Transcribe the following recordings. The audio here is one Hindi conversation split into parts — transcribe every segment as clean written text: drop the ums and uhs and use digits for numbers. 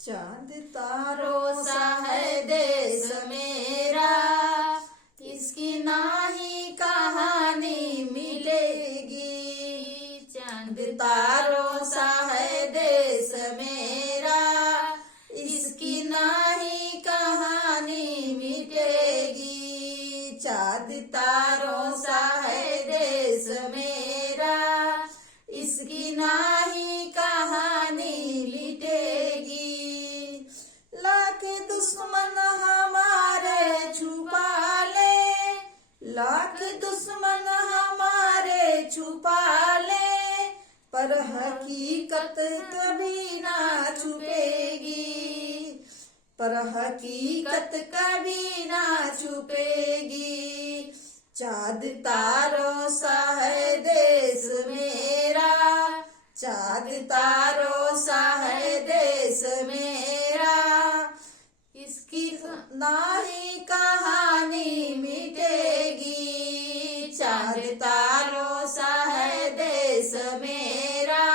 चांद तारों सा है देश मेरा, इसकी नाही कहानी मिलेगी। चांद तारों सा है देश मेरा, इसकी नाही कहानी मिटेगी। चांद तारों सा है देश मेरा, इसकी नाही कहानी मिटेगी। लाख दुश्मन हमारे छुपा ले, लाख दुश्मन हमारे छुपा ले, पर हकीकत कभी ना छुपेगी, पर हकीकत कभी ना छुपेगी। चांद तारों सा है देश मेरा, चांद तारों सा है देश मेरा, इसकी नाही कहानी मिटेगी। चांद तारों सा है देश मेरा,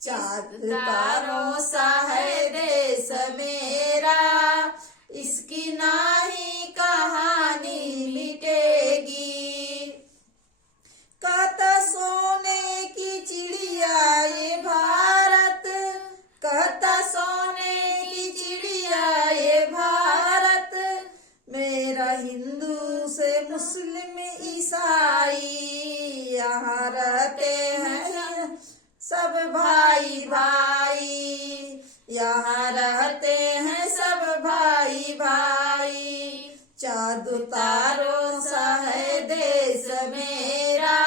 चांद तारों सा है देश मेरा, इसकी नाही कहानी मिटेगी। कहता सोने की चिड़िया ये भारत, कहता सोने की चिड़िया ये भारत, मेरा हिंदू से मुस्लिम ईसाई, यहाँ रहते हैं सब भाई भाई, यहाँ रहते हैं सब भाई भाई। चांद तारों सा है देश मेरा,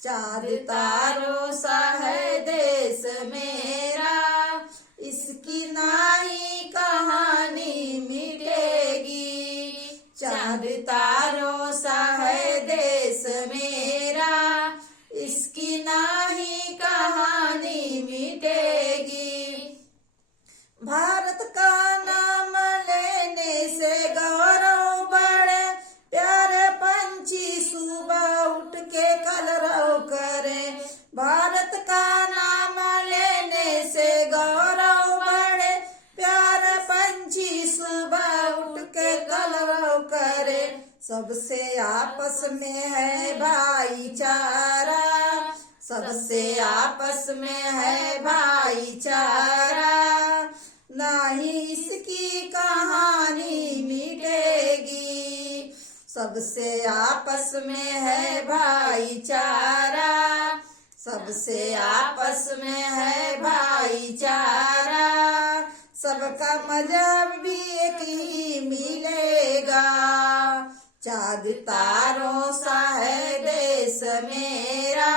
चांद तारों सा है देश मेरा, इसकी नाही कहानी मिटेगी। चांद तारों सा है देश मेरा, इसकी नाही कहानी मिटेगी। भारत का नाम लेने से गौरव बढ़े, प्यारे पंछी सुबह उठ के कलरव करे। भारत का नाम लेने से गौरव बढ़े, प्यारे पंछी सुबह उठ के कलरव करे। सबसे आपस में है भाईचारा, सबसे आपस में है भाईचारा, नाही इसकी कहानी मिटेगी। सबसे आपस में है भाईचारा, सबसे आपस में है भाईचारा, सबका मजहब भी एक ही मिलेगा। चांद तारों सा है देश मेरा,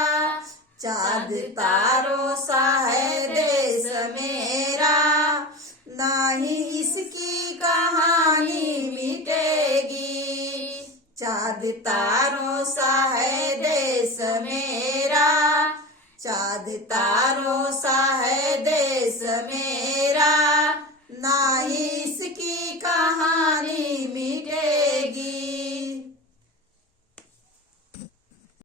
चांद तारों सा है देश मेरा, नाही इसकी कहानी मिटेगी। चांद तारों सा है देश मेरा, चांद तारों सा है देश मेरा।